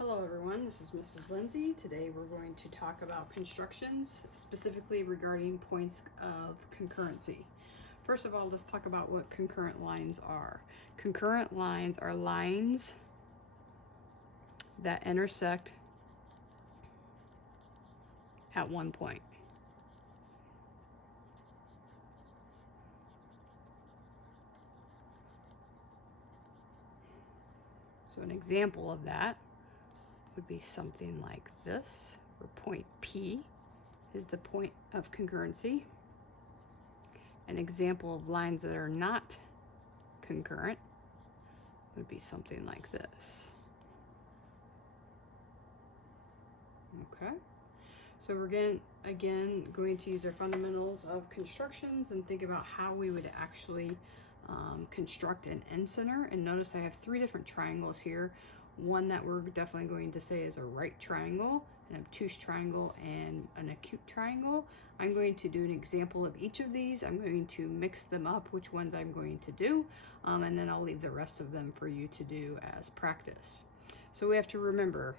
Hello everyone, this is Mrs. Lindsay. Today we're going to talk about constructions, specifically regarding points of concurrency. First of all, let's talk about what concurrent lines are. Concurrent lines are lines that intersect at one point. So an example of that would be something like this, where point P is the point of concurrency. An example of lines that are not concurrent would be something like this. Okay, so we're again going to use our fundamentals of constructions and think about how we would actually construct an end center. And notice I have three different triangles here. One that we're definitely going to say is a right triangle, an obtuse triangle, and an acute triangle. I'm going to do an example of each of these. I'm going to mix them up, which ones I'm going to do, and then I'll leave the rest of them for you to do as practice. So we have to remember,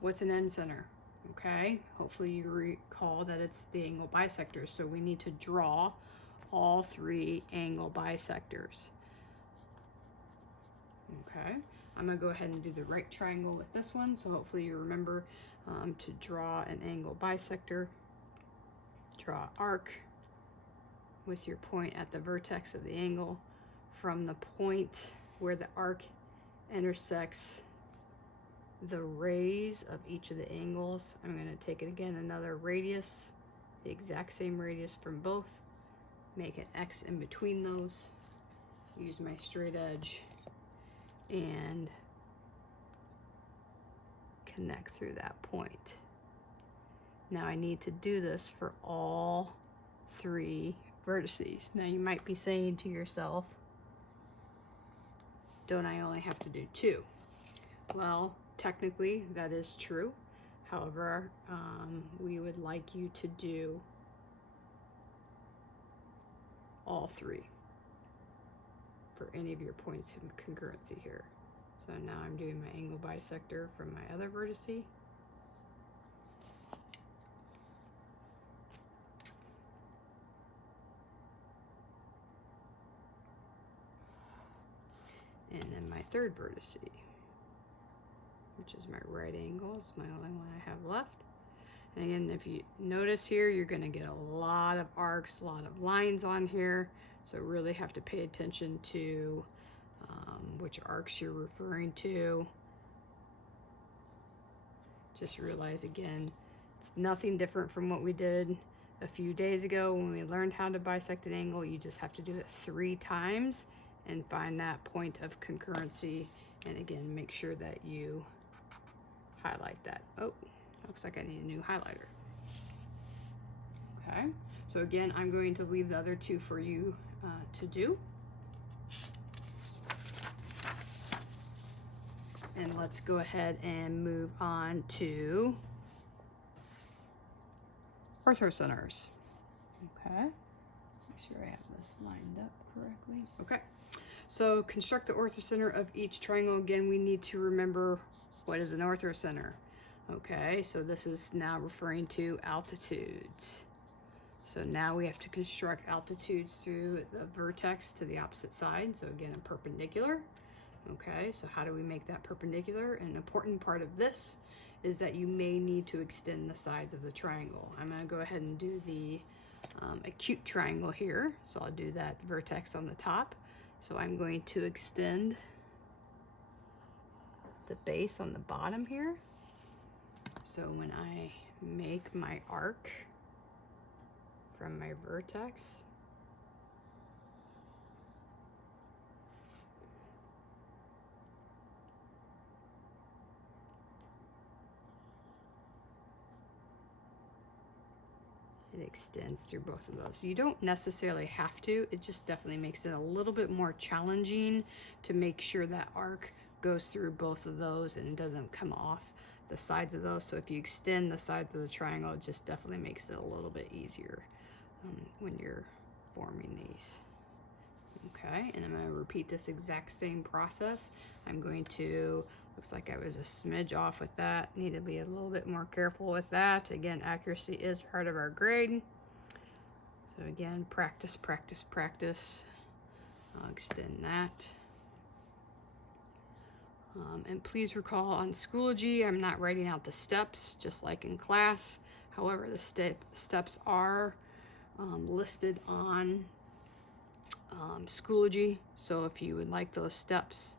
what's an end center? Okay, hopefully you recall that it's the angle bisectors. So we need to draw all three angle bisectors. Okay, I'm gonna go ahead and do the right triangle with this one. So hopefully you remember to draw an angle bisector. Draw arc with your point at the vertex of the angle from the point where the arc intersects the rays of each of the angles. I'm going to take it again, another radius, the exact same radius from both, make an X in between those, use my straight edge, and connect through that point. Now I need to do this for all three vertices. Now you might be saying to yourself, don't I only have to do two? Well, technically that is true. However, we would like you to do all three for any of your points of concurrency here. So now I'm doing my angle bisector from my other vertice. And then my third vertice, which is my right angle, is my only one I have left. And again, if you notice here, you're gonna get a lot of arcs, a lot of lines on here. So really have to pay attention to which arcs you're referring to. Just realize again, it's nothing different from what we did a few days ago when we learned how to bisect an angle. You just have to do it 3 times and find that point of concurrency. And again, make sure that you highlight that. Oh, looks like I need a new highlighter. Okay, so again, I'm going to leave the other two for you to do. And let's go ahead and move on to orthocenters. Okay, make sure I have this lined up correctly. Okay, so construct the orthocenter of each triangle. Again, we need to remember what is an orthocenter. Okay, so this is now referring to altitudes. So now we have to construct altitudes through the vertex to the opposite side. So again, a perpendicular. Okay, so how do we make that perpendicular? An important part of this is that you may need to extend the sides of the triangle. I'm going to go ahead and do the acute triangle here. So I'll do that vertex on the top. So I'm going to extend the base on the bottom here. So when I make my arc from my vertex, it extends through both of those. You don't necessarily have to, it just definitely makes it a little bit more challenging to make sure that arc goes through both of those and doesn't come off the sides of those. So if you extend the sides of the triangle, it just definitely makes it a little bit easier when you're forming these. Okay, and I'm going to repeat this exact same process. I'm going to Looks like I was a smidge off with that. Need to be a little bit more careful with that. Again, accuracy is part of our grade. So again, practice, practice, practice. I'll extend that. And please recall on Schoology, I'm not writing out the steps, just like in class. However, the steps are listed on Schoology. So if you would like those steps,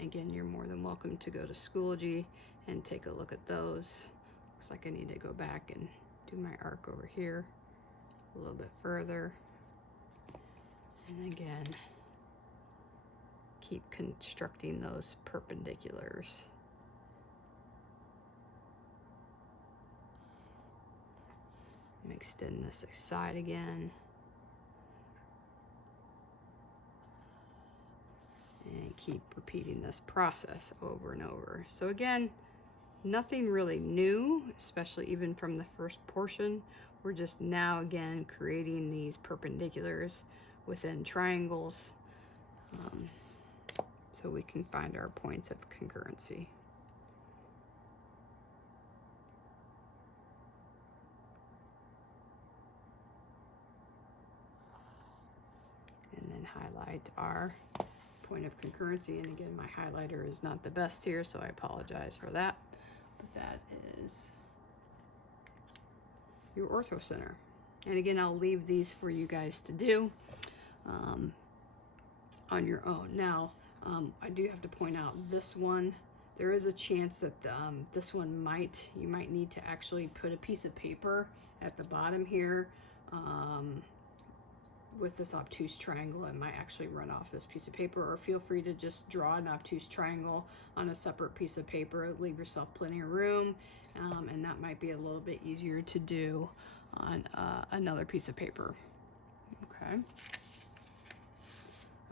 again, you're more than welcome to go to Schoology and take a look at those. Looks like I need to go back and do my arc over here a little bit further. And again, keep constructing those perpendiculars. I'm gonna extend this side again. And keep repeating this process over and over. So again, nothing really new, especially even from the first portion. We're just now again creating these perpendiculars within triangles so we can find our points of concurrency. And then highlight our point of concurrency. And again, my highlighter is not the best here, so I apologize for that. But that is your ortho center. And again, I'll leave these for you guys to do on your own. Now, I do have to point out this one, there is a chance that this one you might need to actually put a piece of paper at the bottom here. With this obtuse triangle, it might actually run off this piece of paper, or feel free to just draw an obtuse triangle on a separate piece of paper. Leave yourself plenty of room, and that might be a little bit easier to do on another piece of paper. Okay.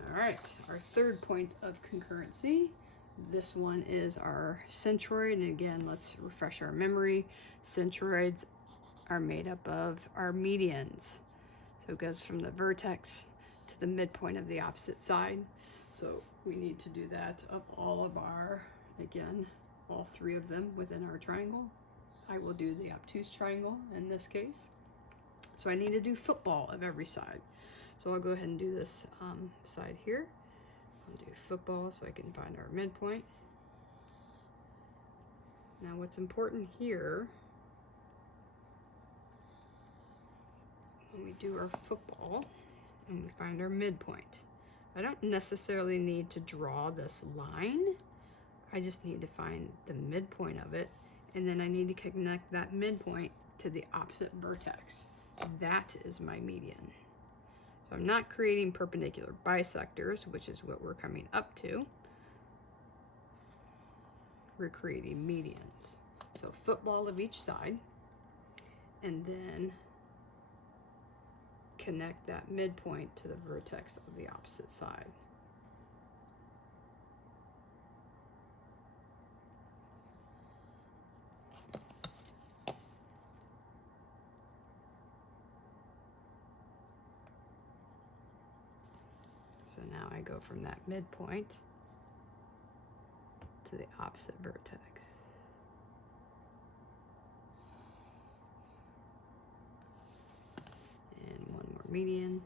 All right, our third point of concurrency. This one is our centroid, and again, let's refresh our memory. Centroids are made up of our medians. So it goes from the vertex to the midpoint of the opposite side. So we need to do that of all of our, again, all three of them within our triangle. I will do the obtuse triangle in this case. So I need to do football of every side. So I'll go ahead and do this side here. I'll do football so I can find our midpoint. Now what's important here, when we do our football and we find our midpoint, I don't necessarily need to draw this line. I just need to find the midpoint of it, and then I need to connect that midpoint to the opposite vertex. That is my median. So I'm not creating perpendicular bisectors, which is what we're coming up to. We're creating medians. So football of each side, and then connect that midpoint to the vertex of the opposite side. So now I go from that midpoint to the opposite vertex. And one more median.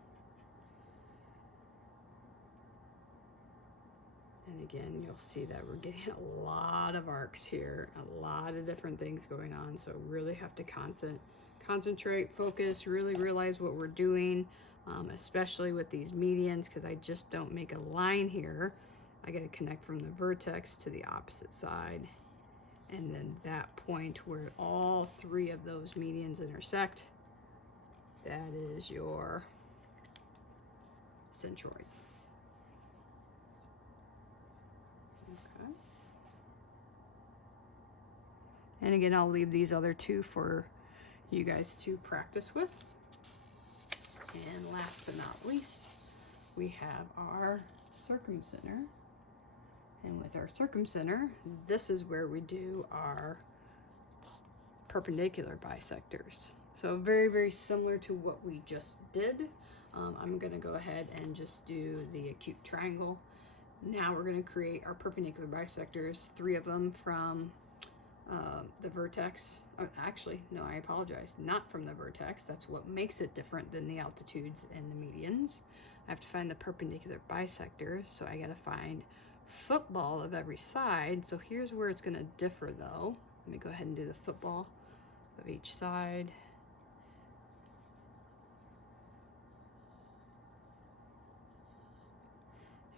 And again, you'll see that we're getting a lot of arcs here, a lot of different things going on. So really have to concentrate, focus, really realize what we're doing. Especially with these medians, because I just don't make a line here. I got to connect from the vertex to the opposite side, and then that point where all three of those medians intersect, that is your centroid. Okay. And again, I'll leave these other two for you guys to practice with. And last but not least, we have our circumcenter. And with our circumcenter, this is where we do our perpendicular bisectors. So very, very similar to what we just did. I'm going to go ahead and just do the acute triangle. Now we're going to create our perpendicular bisectors, 3 of them from the vertex. Oh, actually, no, I apologize. Not from the vertex. That's what makes it different than the altitudes and the medians. I have to find the perpendicular bisector, so I got to find football of every side. So here's where it's going to differ, though. Let me go ahead and do the football of each side.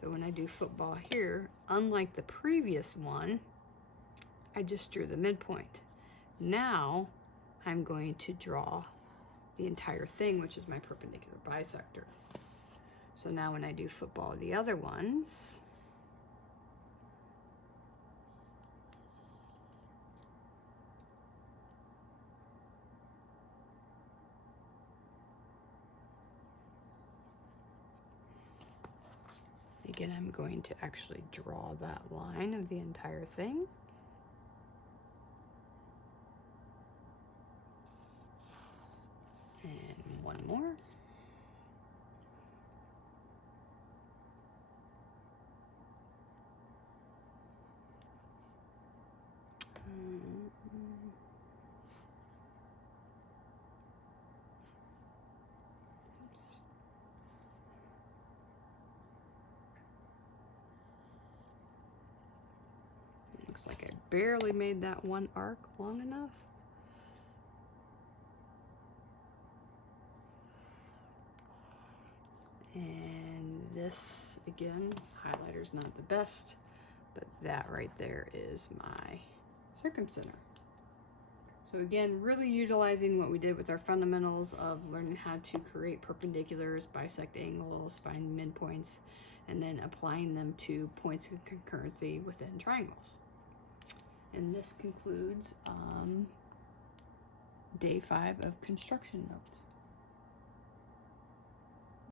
So when I do football here, unlike the previous one, I just drew the midpoint. Now I'm going to draw the entire thing, which is my perpendicular bisector. So now when I do football, the other ones, again, I'm going to actually draw that line of the entire thing. And one more. Looks like I barely made that one arc long enough. And this, again, highlighter's not the best, but that right there is my circumcenter. So again, really utilizing what we did with our fundamentals of learning how to create perpendiculars, bisect angles, find midpoints, and then applying them to points of concurrency within triangles. And this concludes day 5 of construction notes.